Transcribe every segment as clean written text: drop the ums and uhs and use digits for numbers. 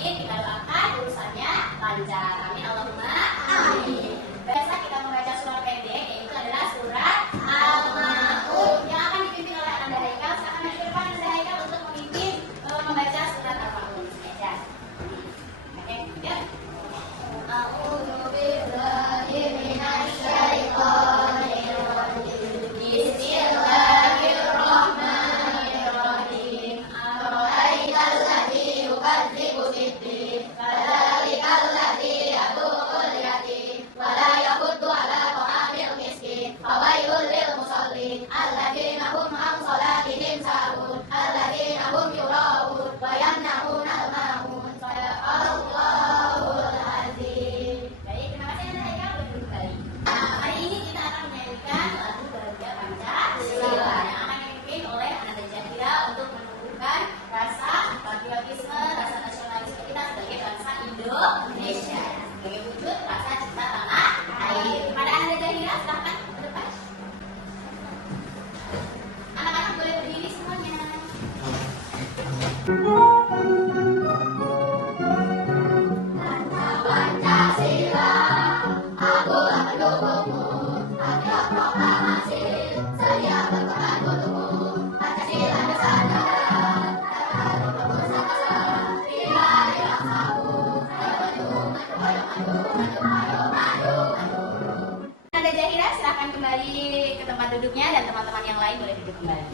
masjid, kita doakan urusannya lancar. Amin Allahumma amin. Biasa kita membaca surat pendek, yaitu adalah surat Al-Ma'un yang akan dipimpin oleh Ananda Haikal. Silakan maju ke depan Ananda Haikal untuk memimpin membaca surat Al-Ma'un. Ya. Oke, ya. A'udzu billahi minasy syaithanir rajim. Bismillahirrahmanirrahim. Ara'aital ladzi yukadzibu bid-din, fadzalikal ladzi yad'ul yatim, wa la yahuddu 'ala ta'amil miskin, fawailul lil musallin, alladzina hum 'an shalatihim sahun, alladzina hum yura'un wa yamna'una al-ma'un. Shadaqallahul azim. Baik, terima kasih Anda Haikal sudah kembali. Hari ini kita akan menyanyikan lagu Bahagia Pancasila yang akan dipimpin oleh Ananda Zahira untuk menumbuhkan rasa patriotisme, rasa nasionalisme kita sebagai bangsa Indonesia, sebagai wujud rasa cinta tanah air. Kepada Ananda Zahira, silahkan ke depan. Anak-anak boleh berdiri semuanya. Pancasila, akulah pendukungmu. Akibat proklamasi, sedia berkorban untukmu. Pancasila Nusantara, dari pusaka. Bila bangsamu, ayo maju, maju. Ananda Zahira, silahkan kembali ke tempat duduknya dan teman-teman yang lain boleh duduk kembali.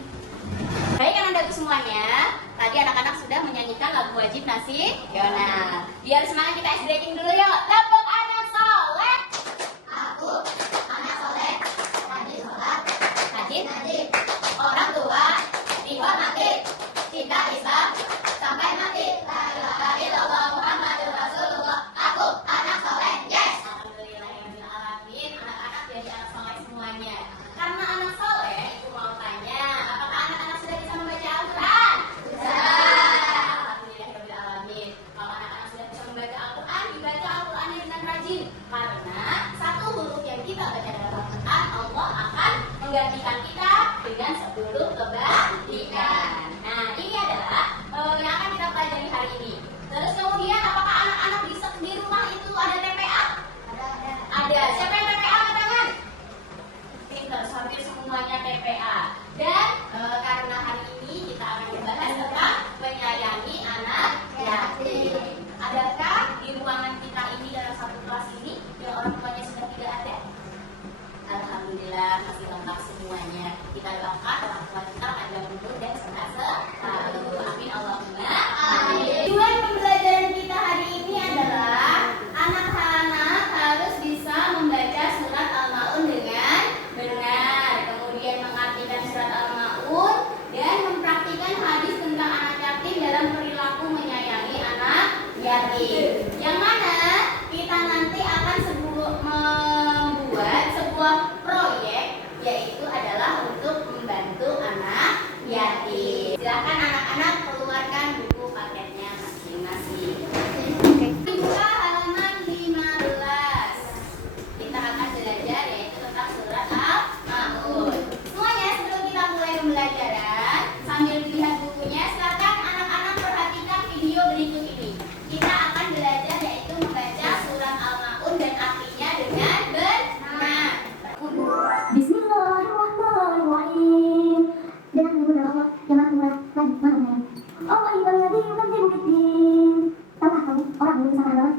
Baik anak-anak semuanya, tadi anak-anak sudah menyanyikan lagu wajib nasional. Biar semangat kita ice breaking dulu yuk. Tepuk anak soleh. Aku anak soleh, rajin sholat, rajin ngaji, orang tua dihormati, cinta Islam sampai mati. La ilaha illallah Muhammadur Rasulullah. Aku anak soleh, yes. Alhamdulillahirabbil alamin. Anak-anak jadi anak soleh semuanya. Karena anak soleh, aku mau tanya, apakah anak-anak sudah bisa membaca Al-Quran? Bisa. Alhamdulillahirabbil alamin. Kalau anak-anak sudah bisa membaca Al-Quran, dibaca Al-Qurannya dengan rajin. Karena satu huruf yang kita baca dalam Al-Quran, Allah akan menggantikan kita dengan 10 kebaikan. Nah, ini adalah yang akan kita pelajari hari ini. Terus kemudian, apakah anak-anak di rumah itu ada TPA? Ada. Siapa yang TPA angkat tangan? Pinter, hampir semuanya TPA. Dan karena hari ini kita akan membahas tentang menyayangi anak yatim. Adakah di ruangan kita ini dalam satu kelas ini yang orang tuanya sudah tidak ada? Alhamdulillah masih lengkap semuanya. Kita doakan orang tua kita panjang umur dan sehat selalu. Amin Allahumma amin. Tujuan pembelajaran kita hari ini adalah anak-anak harus bisa membaca surat Al-Ma'un dengan benar, kemudian mengartikan surat Al-Ma'un dan mempraktikkan hadis tentang anak yatim dalam perilaku menyayangi anak yatim. Yang mana kita nanti akan membuat sebuah proyek, yaitu adalah untuk membantu anak yatim. Silakan anak-anak keluarkan buku paketnya masing-masing. Buka halaman 15. Kita akan belajar yaitu tentang surat Al-Ma'un. Semuanya sebelum kita mulai pembelajaran, sambil dilihat bukunya, silakan anak-anak perhatikan video berikut ini. Kita akan belajar yaitu membaca surat Al-Ma'un dan artinya dengan benar. Bismillahirrahmanirrahim. Dengan nama Allah yang Maha Murah dan Maha Penyayang. Allah yang yukadzibu bid-din. Tahu orang yang sama Allah.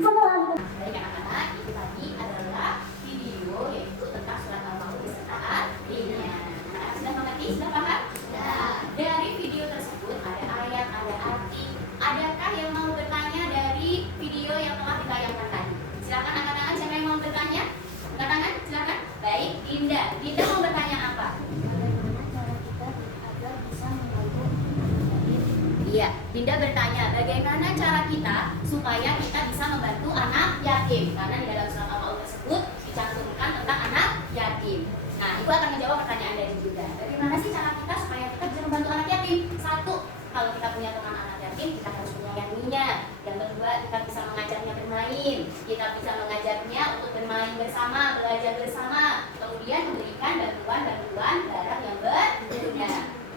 Sallallahu. Baik anak-anak, itu tadi adalah video yaitu tentang surat Al-Ma'un beserta artinya. Anak-anak sudah mengerti? Sudah paham? Dari video tersebut ada ayat, ada arti. Adakah yang mau bertanya dari video yang telah ditayangkan tadi? Silakan anak-anak, siapa yang mau bertanya? Angkat tangan, silakan. Baik, Dinda. Dinda mau bertanya apa? Iya, Dinda bertanya bagaimana cara kita supaya kita bisa membantu anak yatim. Karena di dalam surat Al-Ma'un tersebut dicantumkan tentang anak yatim. Nah, itu akan menjawab pertanyaan dari Dinda. Bagaimana sih cara kita supaya kita bisa membantu anak yatim? Satu, kalau kita punya teman anak yatim, kita harus menyayanginya. Yang kedua, kita bisa mengajarnya bermain. Kita bisa mengajarnya untuk bermain bersama, belajar bersama. Kemudian memberikan bantuan barang yang berguna.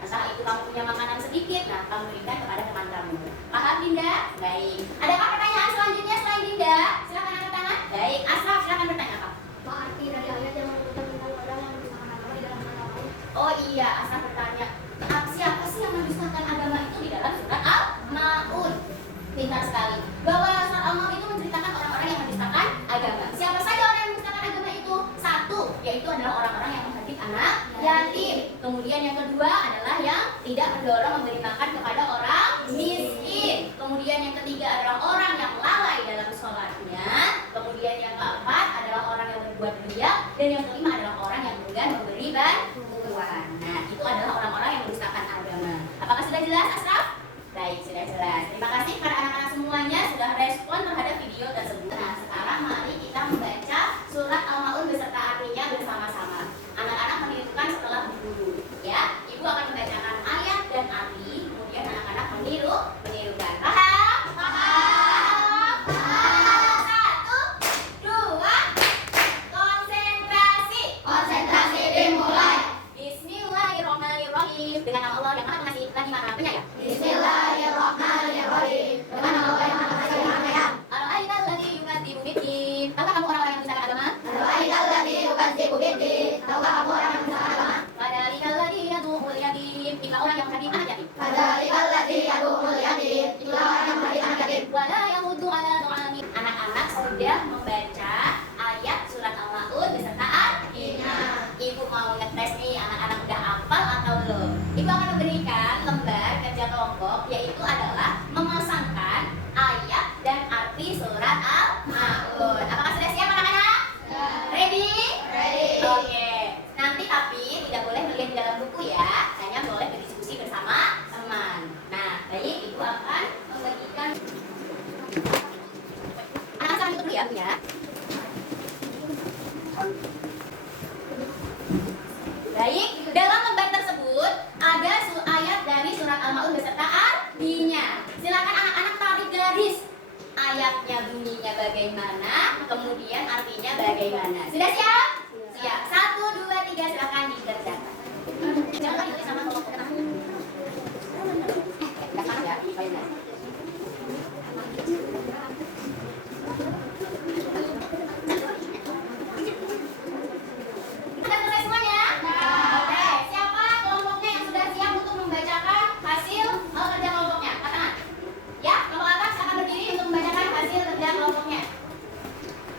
Setelah itu kamu punya makanan sedikit, nah kamu berikan kepada teman kamu. Paham Dinda? Baik. Adakah pertanyaan selanjutnya selain Dinda? Silakan angkat tangan. Baik, Asraf silakan bertanya Kak. Apa arti dari ayat yang menyebutkan tentang orang yang mendustakan agama di dalam surat Al-Maun? Oh iya, Asraf bertanya. Siapa sih yang mendustakan agama itu di dalam surat Al-Maun? Pintar sekali. Bahwa surat Al-Maun itu menceritakan orang-orang yang mendustakan agama. Siapa saja orang yang mendustakan agama itu? Satu, yaitu adalah orang-orang yang menghardik anak yatim. Kemudian yang kedua adalah yang tidak mendorong memberi makan kepada orang miskin. Kemudian yang ketiga adalah orang yang lalai dalam sholatnya. Kemudian yang keempat adalah orang yang berbuat riya. Dan yang kelima adalah orang yang enggan memberi bantuan. Nah, itu adalah orang-orang yang mendustakan agama. Apakah sudah jelas, Asraf? Baik, sudah jelas. Terima kasih kepada anak-anak semuanya sudah respon terhadap video tersebut. Nah, sekarang mari kita membaca surat Al-Maun beserta artinya bersama-sama. Anak-anak menirukan setelah guru, ya. Ibu akan membacakan ayat dan arti, kemudian anak-anak menirukan. Paham? Paham? Paham. 1, 2, konsentrasi. Konsentrasi dimulai. Bismillahirrahmanirrahim. Dengan nama Allah yang Maha Pengasih lagi Maha Penyayang. Bismillahirrahmanirrahim. Dengan nama Allah yang Maha Pengasih Maha Penyayang. Ara'aital ladzi yukadzibu biddin. Tahukah kamu orang-orang yang mendustakan agama? Ara'aital ladzi yukadzibu biddin. Tahukah kamu orang yang mendustakan agama? Fadzalikal ladzi yad'ul yatim. Itulah orang yang menghardik anak yatim. Fadzalikal ladzi yad'ul yatim. Itulah orang yang menghardik anak yatim. Wala yahuddu 'ala ta'amil. Anak-anak sudah membaca ayat surat Al-Maun beserta artinya. Ibu mau ngetes nih, anak-anak udah hafal atau belum? Ibu akan memberikan lembar kerja kelompok, yaitu adalah memasangkan ayat dan arti surat Al-Maun. Apakah sudah siap anak-anak? Ready? Ready. Oke. Nanti tapi tidak boleh melihat di dalam buku ya, hanya boleh berdiskusi bersama teman. Nah, baik, ibu akan membagikan. Anak-anak sekarang ikut dulu ya, Bu ya. Baik, dalam lembar tersebut ada ayat dari surat Al-Maun beserta artinya. Silakan anak-anak tarik garis. Ayatnya bunyinya bagaimana, kemudian artinya bagaimana. Sudah siap? Siap. 1, 2, 3, silakan dikerjakan. Jangan itu sama kelompok tengah. Belakang ya, baiklah. Sudah selesai semuanya? Oke, siapa kelompoknya yang sudah siap untuk membacakan hasil kerja kelompoknya? Angkat tangan. Ya, kelompok atas akan berdiri untuk membacakan hasil kerja kelompoknya.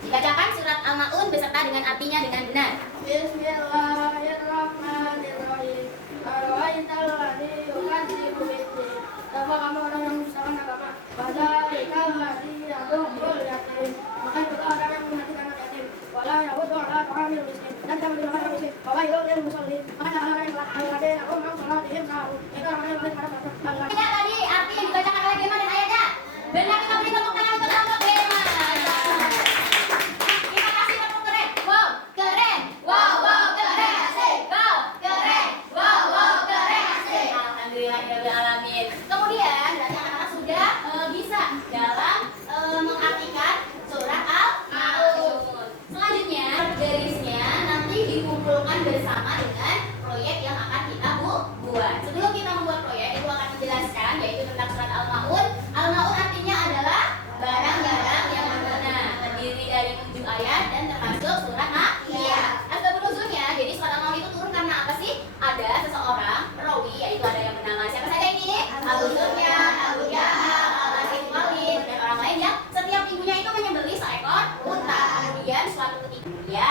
Dibacakan surat Al-Maun beserta dengan artinya dengan benar. Bismillahirrahmanirrahim. Ara'aital ladzi yukadzibu biddin. Tahukah kamu orang yang mendustakan agama? Fadzalikal ladzi yad'ul yatim. Maka itulah orang yang menghardik anak yatim. Wala yahuddu 'ala ta'amil miskin. Dan tidak memberi makan orang miskin. Fawailun lil musallin. Maka orang yang alladzina hum 'an shalatihim sahun. Itu orang yang pada Allah. Ada tadi arti yang dibacakan oleh Gema dan ayatnya. Benar, kita beri tepuk tangan untuk kelompok Gema. Terima kasih, tepuk keren. Wow, keren. Wow, wow, keren. Asik. Wow, keren. Wow, wow, keren. Asik. Alhamdulillahirrahmanirrahim. Kemudian berarti anak-anak sudah bisa dalam mengartikan surat Al-Maun. Selanjutnya garisnya nanti dikumpulkan bersama dengan proyek yang akan kita buat. Sebelum kita membuat proyek, itu akan menjelaskan yaitu tentang surat Al-Maun. Al-Maun artinya adalah barang-barang yang berguna, terdiri dari 7 ayat dan termasuk surat Makkiyah. Asbabun nuzulnya, jadi surat Al-Maun itu turun karena apa sih? Ada seseorang rawi, yaitu ada yang bernama siapa saja ini? Abu Sufyan, Abu Jahal, Al-Aziz Walid, dan orang lain yang setiap minggunya itu menyembelih seekor unta. Kemudian suatu ketika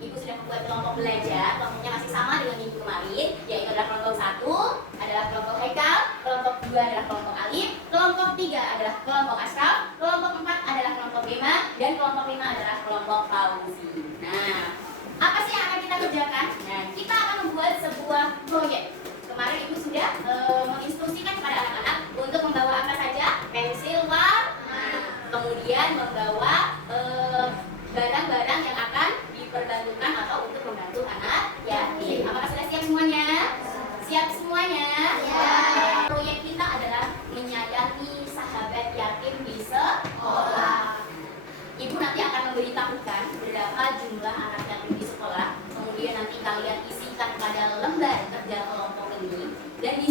ibu sudah membuat kelompok belajar, kelompoknya masih sama dengan minggu kemarin, yaitu adalah kelompok 1 adalah kelompok Haikal, kelompok 2 adalah kelompok Alif, kelompok 3 adalah kelompok Ashraf, kelompok 4 adalah kelompok Gema, dan kelompok 5 adalah kelompok Fauzi. Nah, apa sih yang akan kita kerjakan? Nah, kita akan membuat sebuah proyek. Kemarin ibu sudah menginstruksikan kepada anak-anak untuk membawa apa saja? Pensil warna, kemudian membawa barang-barang yang akan diperbantukan atau untuk membantu anak yatim. Apakah sudah siap semuanya? Siap semuanya? Ya. Proyek kita adalah menyayangi sahabat yatim di sekolah. Ibu nanti akan memberitahukan berapa jumlah anak yatim di sekolah. Kemudian nanti kalian isikan pada lembar kerja kelompok ini. Dan di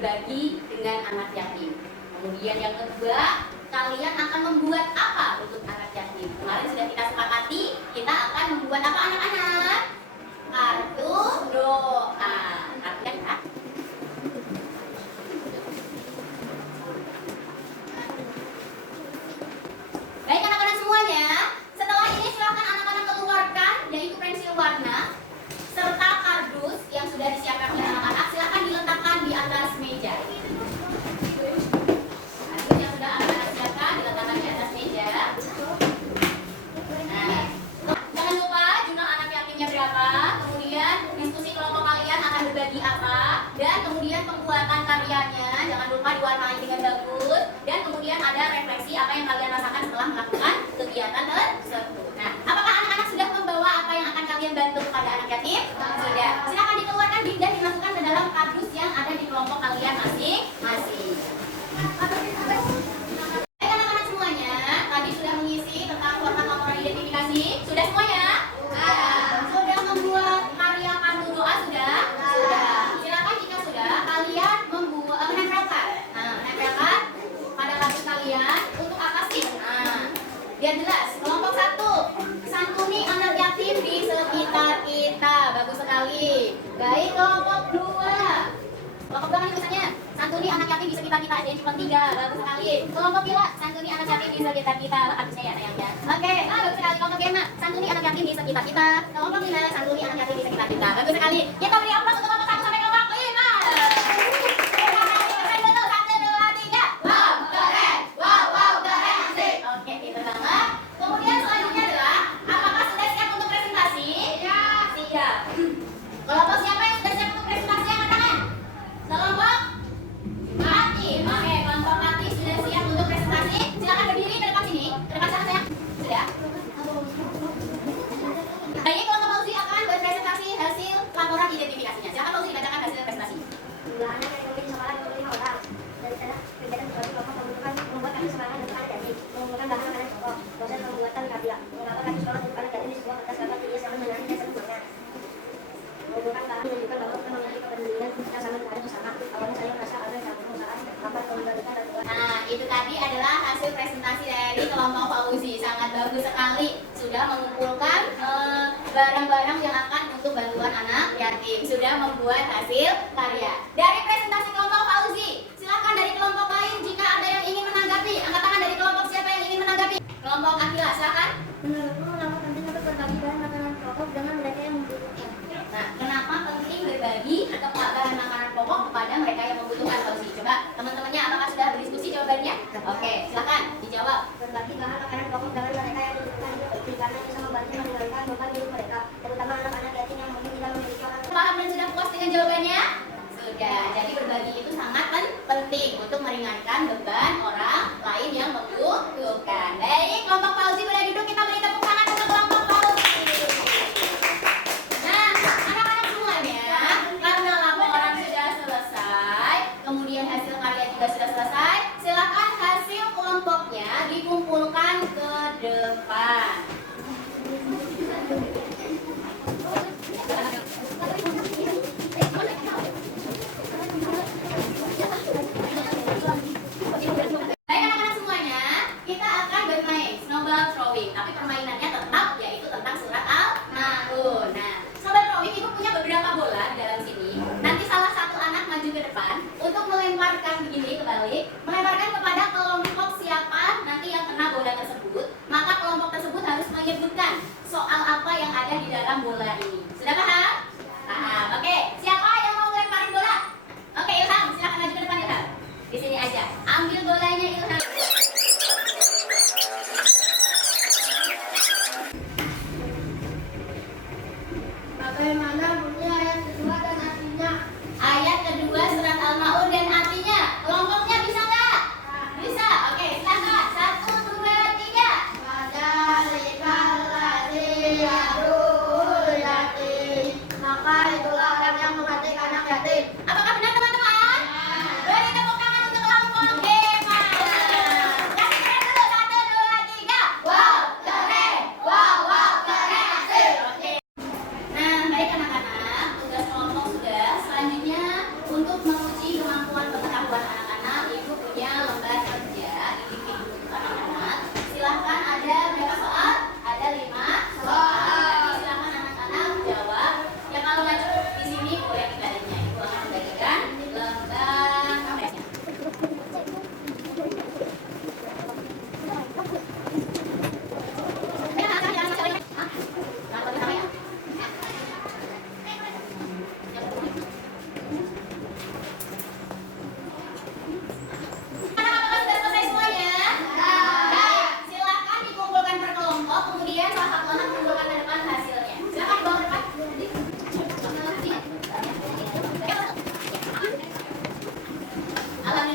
berbagi dengan anak yatim. Kemudian yang kedua, kalian akan membuat apa untuk anak yatim? Kemarin sudah kita sepakati, kita akan membuat apa anak-anak? Kartu doa. Artinya kita baik anak-anak semuanya, setelah ini silakan anak-anak keluarkan yaitu pensil warna serta kardus yang sudah disiapkan oleh anak-anak, silakan diletakkan di atas meja. Kardus yang sudah anak-anak siapkan diletakkan di atas meja. Nah, jangan lupa jumlah anak yatimnya berapa, kemudian diskusi kelompok kalian akan berbagi apa, dan kemudian pembuatan karyanya jangan lupa diwarnai dengan bagus, dan kemudian ada refleksi apa yang kalian rasakan setelah melakukan kegiatan tersebut. Nah, apakah anak-anak sudah membawa apa yang akan kalian bantu kepada anak yatim? Sudah. Silakan dikeluarkan dan dimasukkan ke dalam kardus yang ada di kelompok kalian masing-masing. Baik anak-anak semuanya, tadi sudah mengisi tentang format laporan identifikasi. Sudah semuanya? Sudah membuat karya kartu doa sudah? Sudah. Silakan jika sudah, kalian menempelkan. Nah, menempelkan pada kardus kalian untuk apa sih? Nah, biar jelas. Kelompok 1, santuni anak yatim di sekitar kita. Bagus sekali. Baik, kelompok 2. Kelompok 2 kan tulisannya santuni anak yatim di sekitar kita. Ada yang cuma 3. Bagus sekali. Kelompok Bila, santuni anak yatim di sekitar kita. Habisnya ya sayangnya. Oke, bagus sekali. Kelompok Gema, santuni anak yatim di sekitar kita. Kelompok Lina, santuni anak yatim di sekitar kita. Bagus sekali. Kita beri aplaus untuk kelompok 1 sampai kelompok 5. Oke, pintar banget. Kemudian selanjutnya adalah apakah sudah siap untuk presentasi? Siap. Kelompok siapa yang sudah siap untuk presentasi? Angkat tangan. Kelompok Pati. Oke, kelompok Pati sudah siap untuk presentasi. Silakan berdiri ke depan sini. Ke depan sana saya. Sudah. Baik, kelompok Fauzi akan berpresentasi hasil laporan identifikasinya. Silakan Fauzi dibacakan hasil presentasi. Jumlah anak yang mungkin sekolah 25 orang. Dari sana kegiatan sebagai kelompok membutuhkan membuat kartu sekolah untuk anak yatim, mengumpulkan bahan makanan pokok, proses pembuatan karya, mengapa kartu sekolah untuk anak yatim di sebuah kertas dapat dihias dengan menarik dan sempurna. Mengumpulkan bahan menunjukkan bahwa kita memiliki kepedulian yang sama terhadap sesama. Awalnya saya merasa ada satu perusahaan dapat mengembalikan dan Nah, itu tadi adalah hasil presentasi dari kelompok Fauzi. Sangat bagus sekali. Sudah mengumpulkan barang-barang yang akan untuk bantuan anak yatim. Sudah membuat hasil karya. Dari presentasi kelompok Fauzi, silakan dari kelompok lain jika ada yang ingin menanggapi. Angkat tangan dari kelompok siapa yang ingin menanggapi? Kelompok Akila, silakan. menurutku kenapa penting untuk berbagi bahan makanan pokok dengan mereka yang membutuhkan? Nah, kenapa penting berbagi atau bahan makanan pokok kepada mereka yang membutuhkan, Fauzi? Coba teman-temannya apakah sudah berdiskusi jawabannya? Oke, silakan dijawab. Berbagi bahan makanan pokok dengan mereka yang membutuhkan itu penting karena bisa membantu meringankan beban hidup mereka, terutama anak-anak yatim yang mungkin tidak memiliki orang tua. Paham dan sudah puas dengan jawabannya? Sudah. Jadi berbagi itu sangat penting untuk meringankan beban orang lain yang membutuhkan. Baik, kelompok Fauzi boleh duduk, kita beri tepuk tangan untuk kelompok Fauzi. Nah, anak-anak semuanya, karena laporan sudah selesai, kemudian hasil karya juga sudah selesai, silakan hasil kelompoknya dikumpulkan ke depan. Baik anak-anak semuanya, kita akan bermain snowball throwing. Tapi permainannya tetap yaitu tentang surat Al-Maun. Nah, snowball throwing ibu punya beberapa bola di dalam sini. Nanti salah satu anak maju ke depan untuk melemparkan begini kebalik, melemparkan kepada kelompok siapa nanti yang kena bola tersebut. Maka kelompok tersebut harus menyebutkan soal apa yang ada di dalam bola ini. Sudah paham? Paham. Oke, siapa yang mau lemparin bola? Oke, Ilham, silakan maju ke depan Ilham. Di sini aja. Ambil bolanya Ilham. Bagaimana bunyi ayat kedua dan artinya? Ayat kedua surat Al-Maun dan artinya. Kelompoknya bisa nggak? Bisa. Oke, silakan. 1, 2, 3. Fadzalikal ladzi yad'ul yatim. Maka itulah orang yang memperhatikan anak yatim. Apakah benar teman-teman? Beri tepuk tangan untuk kelompok Gema. Kasih keren dulu. 1, 2, 3. Wow, keren. Wow, keren. Asik. Oke. Nah, baik anak-anak, tugas kelompok sudah. Selanjutnya untuk menguji kemampuan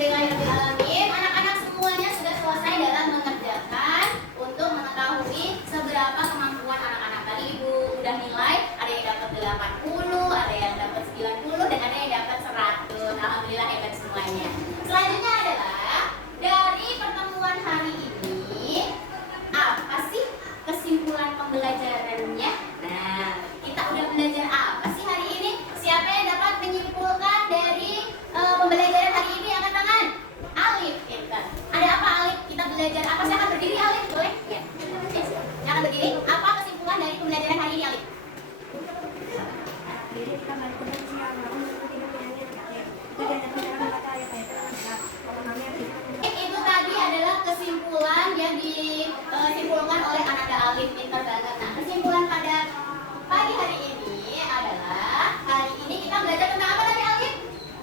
Alhamdulillahirrahmanirrahim. Anak-anak semuanya sudah selesai dalam mengerjakan untuk mengetahui seberapa kemampuan anak-anak. Tadi Ibu udah nilai, ada yang dapat 80, ada yang dapat 90, dan ada yang dapat 100. Alhamdulillah hebat semuanya. Selanjutnya adalah dari pertemuan hari ini, apa sih kesimpulan pembelajarannya? Nah, kita udah belajar apa sih hari ini? Siapa yang dapat menyimpulkan dari pembelajaran hari ini? Angkat tangan. Alif, ya. Ada apa Alif? Kita belajar apa? Silakan berdiri Alif, boleh? Ya. Silakan berdiri. Apa kesimpulan dari pembelajaran hari ini Alif? Jadi kita balik ke sini almarhum tidak menyanyi anaknya. Kita diajarkan cara membaca ayat-ayat Al-Quran, memahami arti. Itu tadi adalah kesimpulan yang disimpulkan oleh Ananda Alif, pintar banget. Nah, kesimpulan pada pagi hari ini adalah hari ini kita belajar tentang apa tadi Alif?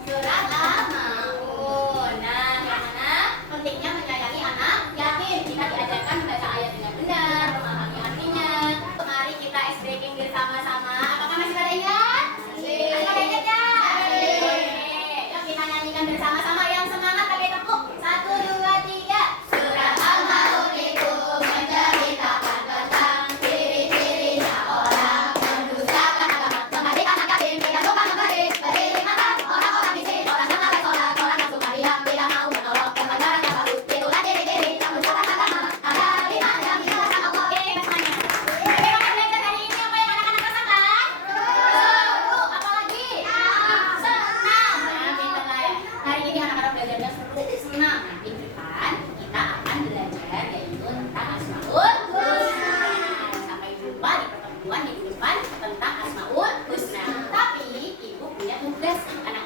Surat Al-Maun. Nah, yang mana pentingnya menyayangi anak yatim. Kita diajarkan membaca ayat dengan benar, memahami artinya. Mari kita ice breaking bersama-sama. Apakah masih pada ingat? Masih pada ingat ya? Yuk kita nyanyikan bersama-sama yang semangat pakai tepuk. 1, 2, 3. Surat Al-Maun itu menceritakan tentang ciri-cirinya orang mendustakan agama, menghadik anak yatim, tidak suka memberi, berdiri makan orang-orang miskin, orang yang malas sholat, orang yang suka diam, tidak mau menolong teman barang yang bagus. Itulah ciri-ciri yang mendustakan agama. Ada iman yang dijelaskan Allah. Oke, semuanya. Bagaimana belajar hari ini? Apa yang anak-anak rasakan? Seru. Apalagi? Senang. Nah, pintar lah ya. Hari ini anak-anak belajarnya seru, senang. Nah, minggu depan kita akan belajar yaitu tentang Asmaul Husna. Sampai jumpa di pertemuan minggu depan tentang Asmaul Husna. Tapi Ibu punya tugas. Anak